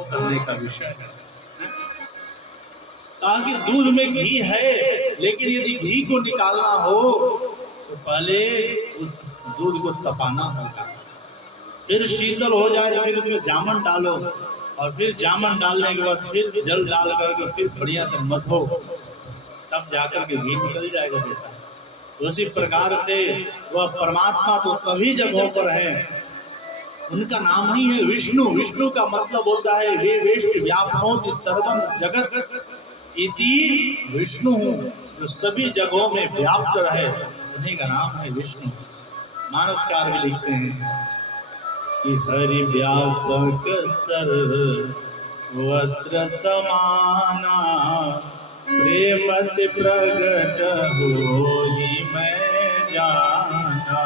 करने का विषय है। कहा कि दूध में घी है, लेकिन यदि घी को निकालना हो तो पहले उस दूध को तपाना होगा, फिर शीतल हो जाए तो फिर उसमें जामन डालो, और फिर जामन डालने के बाद फिर जल डाल करके फिर बढ़िया से मथो, तब जाकर के घी निकल जाएगा बेटा। उसी प्रकार से वह परमात्मा तो सभी जगहों पर है, उनका नाम ही है विष्णु। विष्णु का मतलब होता है वे वेष्ट व्यापनोति सर्वम जगत इति विष्णु, जो सभी जगहों में व्याप्त रहे, उन्हीं का नाम है विष्णु। मानसकार भी लिखते हैं कि हरि व्यापक सर्वत्र समाना, प्रेमति प्रगट होहि मैं जाना।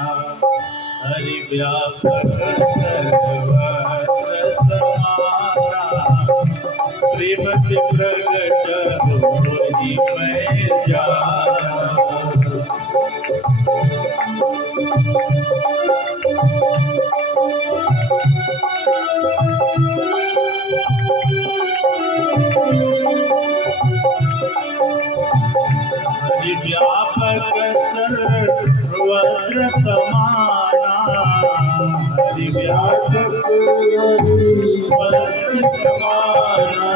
हरि व्यापक सर्वत्र समाना, प्रेमति प्रगट होहि मैं जाना। हरि व्यापक सर्वत्र समाना, हरि व्यापक सर्वत्र समाना,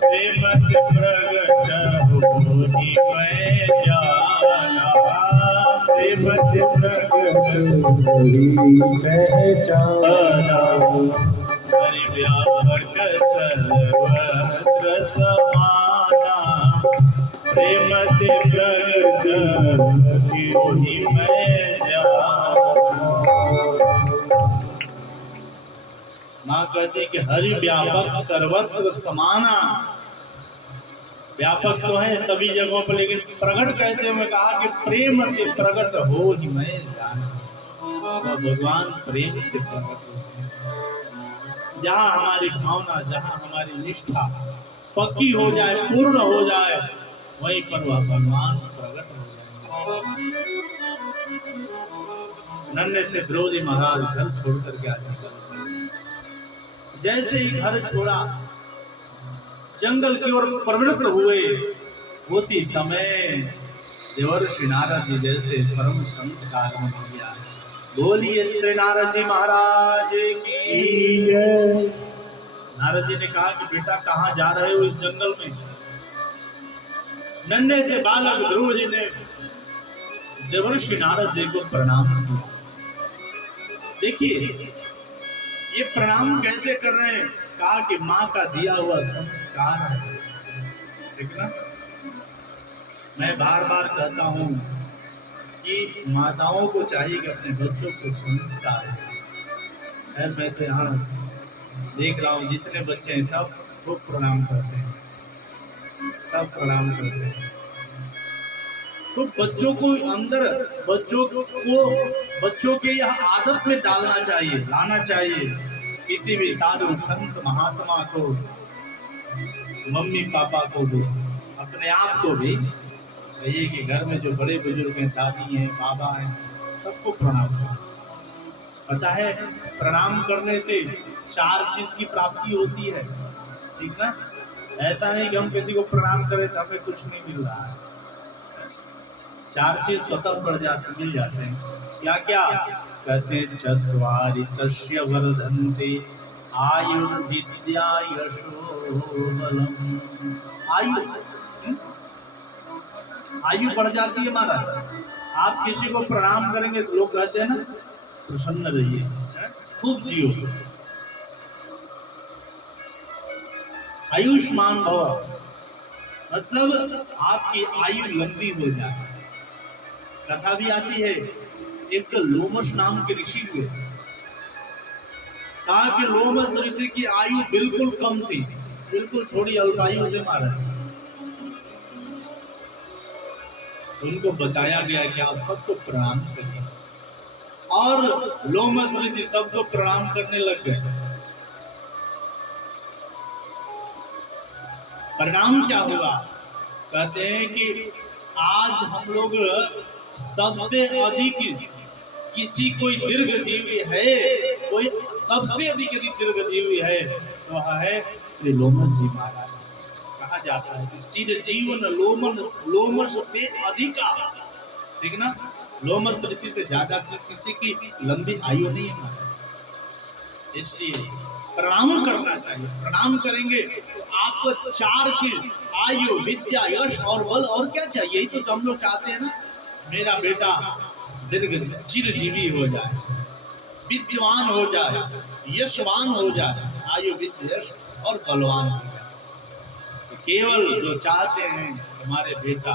प्रेमति प्रगट होहि मैं जाना। प्रेमति प्रगट होहि मैं जाना। हरि व्यापक सर्वत्र समाना, प्रेमति प्रगट होहि मैं जाना। माँ कहती कि हरि व्यापक सर्वत्र समाना, व्यापक तो है सभी जगहों पर, लेकिन प्रकट कैसे में कहा कि प्रेम से प्रकट होहि मैं जाना। तो भगवान प्रेम से प्रकट होते हैं। जहाँ हमारी भावना, जहाँ हमारी निष्ठा पक्की हो जाए, पूर्ण हो जाए, वहीं पर वह भगवान प्रकट हो जाएंगे। नन्हे से द्रौपदी महाराज घर छोड़ करके आए। जैसे ही घर छोड़ा, जंगल की ओर प्रवृत्त हुए, उसी समय देवर्षि नारद जी जैसे परम संत का आगमन किया। बोलिए श्री नारद जी महाराज की जय। नारद जी ने कहा कि बेटा कहाँ जा रहे हो इस जंगल में? नन्हे से बालक ध्रुव जी ने देवर्षि नारद जी को प्रणाम किया। देखिए ये प्रणाम कैसे कर रहे हैं? कहा कि माँ का दिया हुआ संस्कार है, ठीक ना। मैं बार बार कहता हूँ कि माताओं को चाहिए कि अपने बच्चों को संस्कार है। मैं तो यहाँ देख रहा हूँ जितने बच्चे हैं सब खूब प्रणाम करते हैं, सब प्रणाम करते हैं। तो बच्चों को अंदर, बच्चों के यह आदत में डालना चाहिए, लाना चाहिए। किसी भी साधु संत महात्मा को, मम्मी पापा को भी, अपने आप को भी कहिए कि घर में जो बड़े बुजुर्ग हैं, दादी हैं, बाबा हैं, सबको प्रणाम करो। पता है प्रणाम करने से 4 चीज की प्राप्ति होती है, ठीक ना। ऐसा नहीं कि हम किसी को प्रणाम करें तो हमें कुछ नहीं मिल रहा है। 4 चीज स्वतः मिल जाते हैं। क्या क्या कहते हैं? चत्वारि तस्य वर्धन्ते आयुर्विद्या यशो बलम्। आयु बढ़ जाती है महाराज। आप किसी को प्रणाम करेंगे तो लोग कहते हैं ना प्रसन्न रहिए, खूब जियो, आयुष्मान भव, मतलब आपकी आयु लंबी हो जाए। कथा भी आती है, एक लोमश नाम के ऋषि हुए। कहा कि लोमश ऋषि की आयु बिल्कुल कम थी, बिल्कुल थोड़ी अल्पायु से महाराज। उनको बताया गया कि आप सबको प्रणाम करें, और लोमश ऋषि सबको प्रणाम करने लग गए। परिणाम क्या हुआ? कहते हैं कि आज हम लोग सबसे अधिक किसी कोई दीर्घजीवी है, कोई सबसे अधिक दीर्घजीवी है तो है श्री लोमस जी महाराज। कहा जाता है कि चिरजीवन लोमस पे अधिका, ठीक ना, लोमस ऋषि से ज्यादा किसी की लंबी आयु नहीं है महाराज। इसलिए प्रणाम करना चाहिए। प्रणाम करेंगे तो आपको 4 चीज, आयु, विद्या, यश और बल, और क्या चाहिए? यही तो हम लोग चाहते हैं ना, मेरा बेटा दीर्घ चिरजीवी हो जाए, विद्वान हो जाए, यशवान हो जाए, आयु, विद्या, यश और बलवान हो जाए। तो केवल जो चाहते हैं हमारे बेटा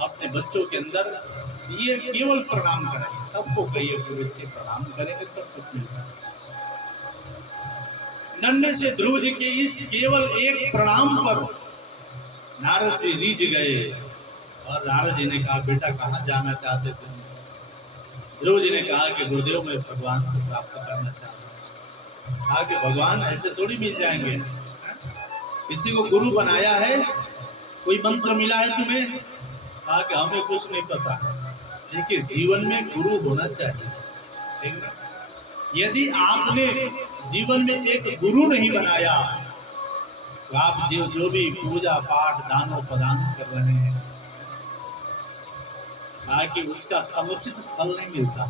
अपने बच्चों के अंदर, ये केवल प्रणाम करेंगे, सबको कहिए कि बच्चे प्रणाम करेंगे, सब कुछ मिलता है। नन्हे से ध्रुव जी के इस केवल एक प्रणाम पर नारद जी रीझ गए और नारद जी ने कहा, बेटा कहाँ जाना चाहते थे? ध्रुव जी ने कहा कि गुरुदेव मैं भगवान को प्राप्त करना चाहता हूँ। कहा कि भगवान ऐसे थोड़ी मिल जाएंगे, किसी को गुरु बनाया है, कोई मंत्र मिला है तुम्हें? कहा कि हमें कुछ नहीं पता। देखिए जीवन में गुरु होना चाहिए, ठीक ना। यदि आपने जीवन में एक गुरु नहीं बनाया तो आप जो भी पूजा पाठ दानों प्रदान कर रहे हैं, ताकि उसका समुचित फल नहीं मिलता।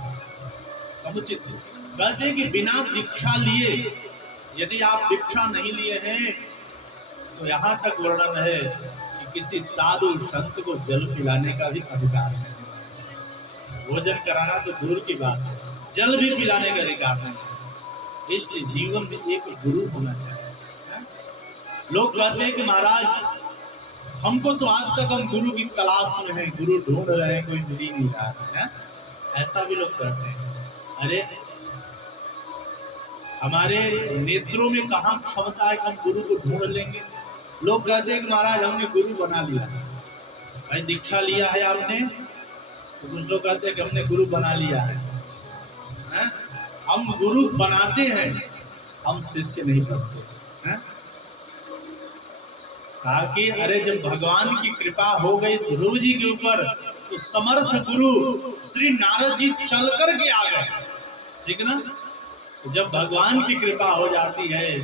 समुचित कहते हैं कि बिना दीक्षा लिए, यदि आप दीक्षा नहीं लिए हैं तो यहाँ तक वर्णन है कि किसी साधु संत को जल पिलाने का भी अधिकार नहीं। भोजन कराना तो दूर की बात है, जल भी पिलाने का अधिकार नहीं। इसलिए जीवन में एक गुरु होना चाहिए। लोग कहते हैं कि महाराज हमको तो आज तक हम गुरु की तलाश में हैं, गुरु ढूंढ रहे हैं, कोई मिल ही नहीं रहा है। ऐसा भी लोग कहते हैं। अरे हमारे नेत्रों में कहाँ क्षमता है कि हम गुरु को ढूंढ लेंगे? लोग कहते हैं कि महाराज हमने गुरु बना लिया। भाई दीक्षा लिया है आपने, तो कुछ लोग कहते हैं कि हमने गुरु बना लिया है। हम गुरु बनाते हैं, हम शिष्य नहीं बनते हैं। कहा कि अरे जब भगवान की कृपा हो गई ध्रुव जी के ऊपर, तो समर्थ गुरु श्री नारद जी चल कर के आ गए, ठीक ना। तो जब भगवान की कृपा हो जाती है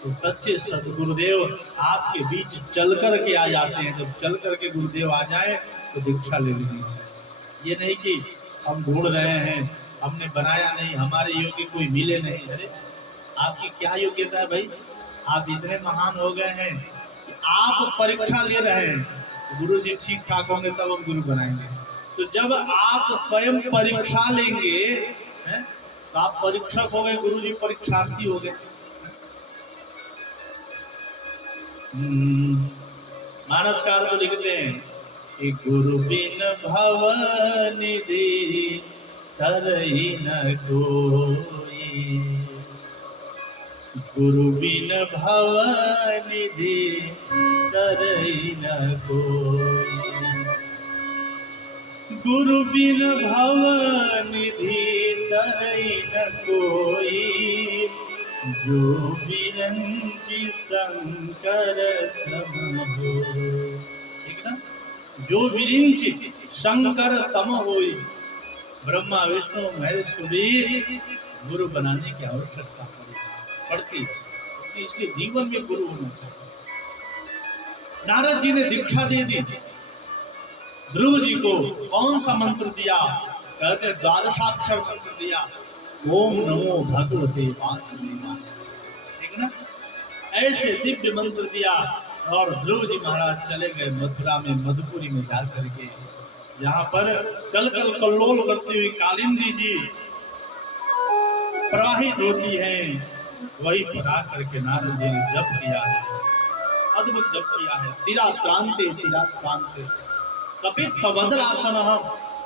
तो सच्चे सदगुरुदेव आपके बीच चल कर के आ जाते हैं। जब चल कर के गुरुदेव आ जाए तो दीक्षा ले लेनी चाहिए। ये नहीं कि हम ढूंढ रहे हैं, हमने बनाया नहीं, हमारे योग्य कोई मिले नहीं। अरे आपकी क्या योग्यता है भाई? आप इतने महान हो गए हैं कि आप परीक्षा ले रहे हैं। गुरु जी ठीक ठाक होंगे तब हम गुरु बनाएंगे। तो जब आप स्वयं परीक्षा लेंगे हैं, तो आप परीक्षक हो गए, गुरु जी परीक्षार्थी हो गए। मानसकार तो लिखते हैं कि गुरु बिन भव निधि तरहि न कोई, गुरु बिन भव निधि तरहि न कोई, गुरु बिन भव निधि तरहि न कोई, जो विरंचि शंकर सम होई। ठीक ना, जो विरिंचि शंकर सम होई। ब्रह्मा विष्णु महेश को भी गुरु बनाने की आवश्यकता पड़ती है। इसलिए जीवन में गुरु होना चाहिए। नारद जी ने दीक्षा दे दी ध्रुव जी को। कौन सा मंत्र दिया? कहते 12 मंत्र दिया। ओम नमो भगवते वासुदेवाय, ठीक ना। ऐसे दिव्य मंत्र दिया और ध्रुव जी महाराज चले गए मथुरा में, मधुपुरी में जा करके, जहाँ पर कल कल कल्लोल करती हुई कालिंदी जी प्रवाहित होती हैं, वही पढ़ा करके नारद जी ने जप किया है, अद्भुत जप किया है। तिराक्रांते तिराक्रांते कपित वज्रासन।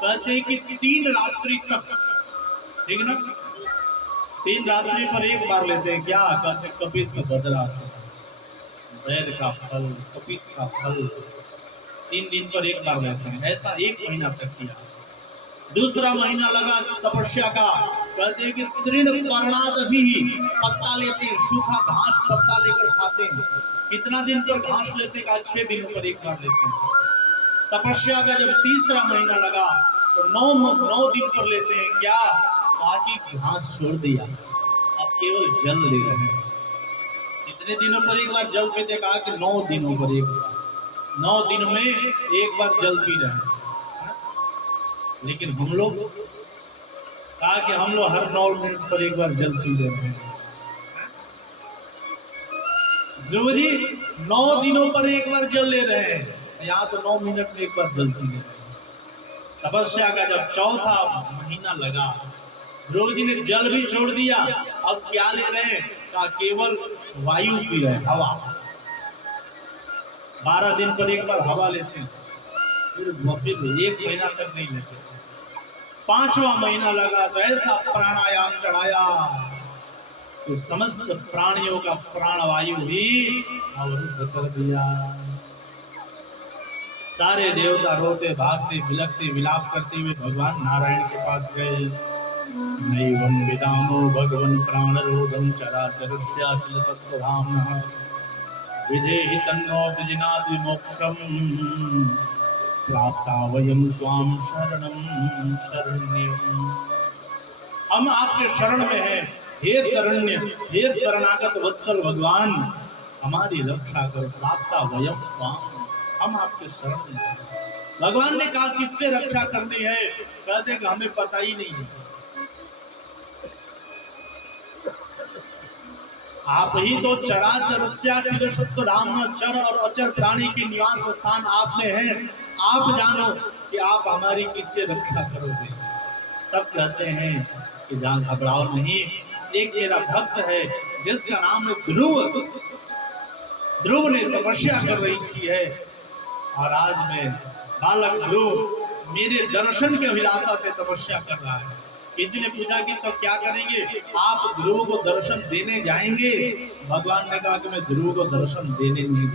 कहते कि 3 रात्रि तक, ठीक ना, 3 रात्रि पर एक बार लेते हैं। क्या कहते? कपित वज्रासन, बैल का फल, कपित का फल 3 दिन पर एक बार लेते हैं। ऐसा 1 महीना तक किया। दूसरा महीना लगा तपस्या का। कहते हैं कि तृण पर्णाद भी पत्ता लेते हैं, सूखा घास पत्ता लेकर खाते हैं। कितना दिन पर घास लेते हैं? 6 दिनों पर एक बार लेते हैं। तपस्या का जब तीसरा महीना लगा तो 9 दिन पर लेते हैं। क्या? बाकी घास छोड़ दिया, अब केवल जल ले रहे हैं। कितने दिनों पर एक बार जल पीते? कहा कि 9 दिनों पर एक बार, 9 दिन में एक बार जल पी रहे हैं। लेकिन हम लोग, कहा कि हम लोग हर 9 मिनट पर एक बार जल पी रहे हैं। ध्रुव जी 9 दिनों पर एक बार जल ले रहे हैं, यहाँ तो 9 मिनट में एक बार जल पी रहे हैं। तपस्या का जब चौथा महीना लगा, ध्रुव जी ने जल भी छोड़ दिया। अब क्या ले रहे हैं? का केवल वायु पी रहे हैं, हवा। 12 दिन पर एक बार हवा लेते हैं, फिर 1 महीना तक नहीं लेते। 5वां महीना लगा तो ऐसा प्राणायाम चढ़ाया तो समस्त प्राणियों का प्राणवायु भी अवरुद्ध कर दिया। सारे देवता रोते भागते बिलखते विलाप करते हुए भगवान नारायण के पास गए। नैवं विदामो भगवन् प्राणरोधं चराचरस्याखिल सत्त्वधाम्नः विधेहि तन्नो वृजिनात् विमोक्षम् प्राप्ता वयं त्वां शरणं शरण्यम्। हम आपके शरण में हैं, हे शरण्य, हे शरणागत वत्सल भगवान, हमारी रक्षा करो। प्राप्ता वयं त्वां, हम आपके शरण में हैं। भगवान ने कहा किससे रक्षा करनी है? कहते कि हमें पता ही नहीं है, आप ही तो चराचरस्याखिल सत्त्वधाम्नः, चर और अचर प्राणी के निवास स्थान आप में है। आप जानो कि आप हमारी किससे रक्षा करोगे। तब कहते हैं कि जहाँ घबराओ नहीं, एक मेरा भक्त है जिसका नाम है ध्रुव। ध्रुव ने तपस्या कर रही की है और आज मैं बालक ध्रुव मेरे दर्शन के अभिलाषा से तपस्या कर रहा है। किसी ने पूछा कि तो क्या करेंगे? आप ध्रुव को दर्शन देने जाएंगे? भगवान ने कहा कि मैं ध्रुव को दर्शन देने नहीं जाऊंगा।